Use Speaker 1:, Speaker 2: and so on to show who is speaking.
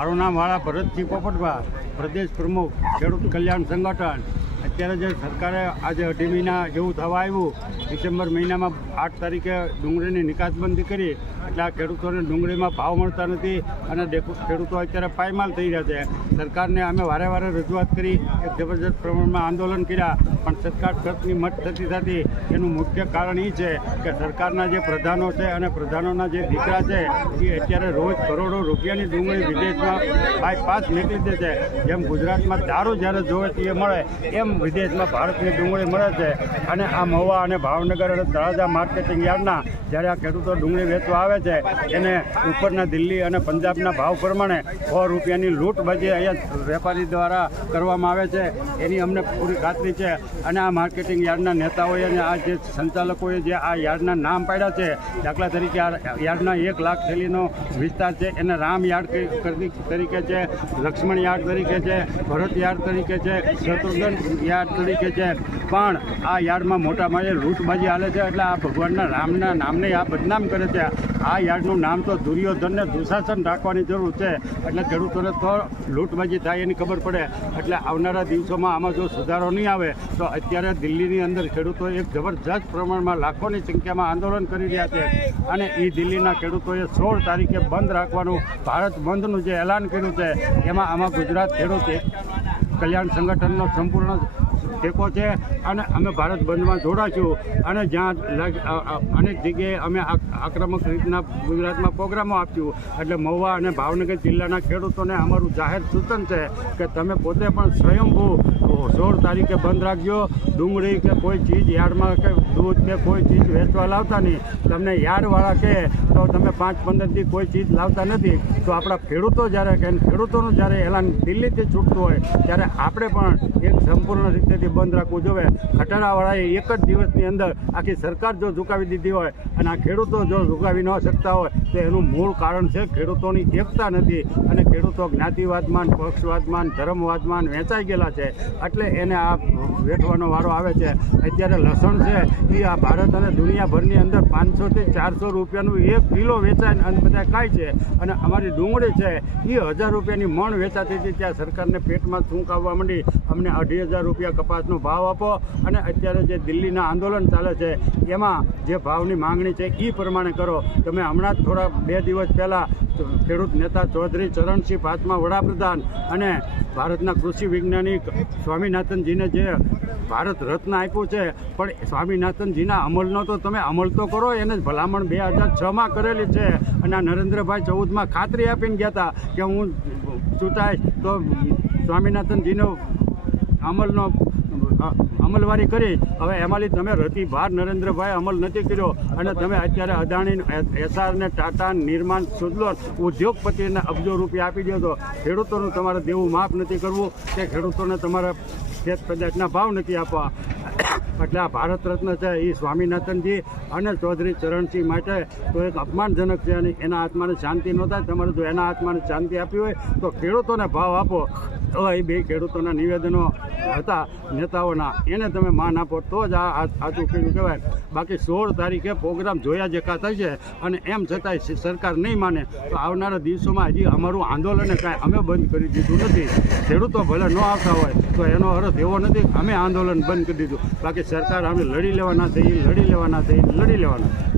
Speaker 1: મારું નામ વાળા ભરતસિંહ પોપટભા પ્રદેશ પ્રમુખ, ખેડૂત કલ્યાણ સંગઠન. અત્યારે જે સરકારે આજે અઢી મહિના જેવું થવા આવ્યું, ડિસેમ્બર મહિનામાં આઠ તારીખે ડુંગળીની નિકાસબંધી કરી. એટલે આ ખેડૂતોને ડુંગળીમાં ભાવ મળતા નથી અને ખેડૂતો અત્યારે પાયમાલ થઈ રહ્યા છે. સરકારને અમે વારે વારે રજૂઆત કરી, એક જબરજસ્ત પ્રમાણમાં આંદોલન કર્યા, પણ સરકાર ખર્ચની મત થતી થતી. એનું મુખ્ય કારણ એ છે કે સરકારના જે પ્રધાનો છે અને પ્રધાનોના જે દીકરા છે એ અત્યારે રોજ કરોડો રૂપિયાની ડુંગળી વિદેશમાં બાયપાસ નીકળી દે છે. જેમ ગુજરાતમાં દારૂ જ્યારે જોવે તે મળે, એમ વિદેશમાં ભારતની ડુંગળી મળે છે. અને આ મહુવા અને ભાવનગર અને તળાજા માર્કેટિંગ યાર્ડના જ્યારે આ ખેડૂતો ડુંગળી વેચવા આવે છે. એને ઉપરના દિલ્હી અને પંજાબના ભાવ પ્રમાણે સો રૂપિયાની લૂંટબાજી અહીંયા વેપારી દ્વારા કરવામાં આવે છે. એની અમને પૂરી ખાતરી છે. અને આ માર્કેટિંગ યાર્ડના નેતાઓએ અને આ જે સંચાલકોએ જે આ યાર્ડના નામ પાડ્યા છે, દાખલા તરીકે આ યાર્ડના એક લાખ થેલીનો વિસ્તાર છે. એને રામ યાર્ડ તરીકે છે, લક્ષ્મણ યાર્ડ તરીકે છે, ભરત યાર્ડ તરીકે છે, શત્રુઘ્ન યાર્ડ તરીકે છે. પણ આ યાર્ડમાં મોટા પાયે લૂંટબાજી હાલે છે. એટલે આ ભગવાનના રામના નામને આ બદનામ કરે છે. આ યાર્ડનું નામ તો દુર્યોધનને દુશાસન રાખવાની જરૂર છે. એટલે ખેડૂતોને તો લૂંટબાજી થાય એની ખબર પડે. એટલે આવનારા દિવસોમાં આમાં જો સુધારો નહીં આવે, તો અત્યારે દિલ્હીની અંદર ખેડૂતો એક જબરજસ્ત પ્રમાણમાં લાખોની સંખ્યામાં આંદોલન કરી રહ્યા છે. અને એ દિલ્હીના ખેડૂતોએ સોળ તારીખે બંધ રાખવાનું ભારત બંધનું જે એલાન કર્યું છે, એમાં આમાં ગુજરાત ખેડૂત કલ્યાણ સંગઠનનો સંપૂર્ણ ટેકો છે અને અમે ભારત બંધમાં જોડાશું અને જ્યાં અનેક જગ્યાએ અમે આક- આક્રમક રીતના ગુજરાતમાં પ્રોગ્રામો આપ્યું એટલે મહુવા અને ભાવનગર જિલ્લાના ખેડૂતોને અમારું જાહેર સૂચન છે કે તમે પોતે પણ સ્વયંભૂ સોળ તારીખે બંધ રાખજો. ડુંગળી કે કોઈ ચીજ યાર્ડમાં કે દૂધ કે કોઈ ચીજ વેચવા લાવતા નહીં. તમને યાર્ડવાળા કહે તો તમે પાંચ પંદરથી કોઈ ચીજ લાવતા નથી. તો આપણા ખેડૂતો જ્યારે ખેડૂતોનું જ્યારે એલાન દિલ્હીથી છૂટતું હોય, ત્યારે આપણે પણ એક સંપૂર્ણ રીતેથી બંધ રાખવું જોઈએ. ખટારાવાળાએ એક જ દિવસની અંદર આખી સરકાર જો ઝુકાવી દીધી હોય અને આ ખેડૂતો જો ઝુકાવી ન શકતા હોય, તો એનું મૂળ કારણ છે ખેડૂતોની એકતા નથી અને ખેડૂતો જ્ઞાતિવાદમાં પક્ષવાદમાં ધર્મવાદમાં વેચાઈ ગયેલા છે. એટલે એને આ વેઠવાનો વારો આવે છે. અત્યારે લસણ છે, એ આ ભારત અને દુનિયાભરની અંદર પાંચસોથી ચારસો રૂપિયાનું એક કિલો વેચાય અને બધા ખાય છે. અને અમારી ડુંગળી છે, એ હજાર રૂપિયાની મણ વેચાતી હતી, ત્યાં સરકારને પેટમાં થૂંક આવવા માંડી. અમને અઢી હજાર રૂપિયા કપાસનો ભાવ આપો અને અત્યારે જે દિલ્હીના આંદોલન ચાલે છે, એમાં જે ભાવની માંગણી છે એ પ્રમાણે કરો. તમે હમણાં જ થોડા બે દિવસ પહેલાં ખેડૂત નેતા ચૌધરી ચરણસિંહ પાંચમા વડાપ્રધાન અને ભારતના કૃષિ વૈજ્ઞાનિક સ્વામિનાથનજીને જે ભારત રત્ન આપ્યું છે, પણ સ્વામિનાથનજીના અમલનો તો તમે અમલ તો કરો, એને જ ભલામણ બે હજાર છમાં કરેલી છે. અને આ નરેન્દ્રભાઈ ચૌદમાં ખાતરી આપીને ગયા હતા કે હું ચૂંટાઈશ તો સ્વામિનાથનજીનો અમલનો અમલવારી કરી. હવે એમાંથી તમે રતી ભાર નરેન્દ્રભાઈ અમલ નથી કર્યો. અને તમે અત્યારે અદાણી એસઆરને ટાટા નિર્માણ સુદલોર ઉદ્યોગપતિને અબજો રૂપિયા આપી દો તો ખેડૂતોનું તમારે દેવું માફ નથી કરવું કે ખેડૂતોને તમારા ખેત પેદાશના ભાવ નથી આપવા. એટલે આ ભારત રત્ન છે એ સ્વામિનાથનજી અને ચૌધરી ચરણસિંહ માટે તો એક અપમાનજનક છે અને એના આત્માને શાંતિ ન થાય તમારે જો એના આત્માને શાંતિ આપી હોય તો ખેડૂતોને ભાવ આપો. તો બે ખેડૂતોના નિવેદનો હતા, નેતાઓના. એને તમે માન આપો, તો જ આ સાચું કર્યું કહેવાય. બાકી સોળ તારીખે પ્રોગ્રામ જોયા જેકા થશે અને એમ છતાંય સરકાર નહીં માને, તો આવનારા દિવસોમાં હજી અમારું આંદોલન કાંઈ અમે બંધ કરી દીધું નથી. ખેડૂતો ભલે ન આવતા હોય, તો એનો અર્થ એવો નથી અમે આંદોલન બંધ કરી દીધું. બાકી સરકાર અમે લડી લેવાના થઈ લડી લેવાના થઈ લડી લેવાના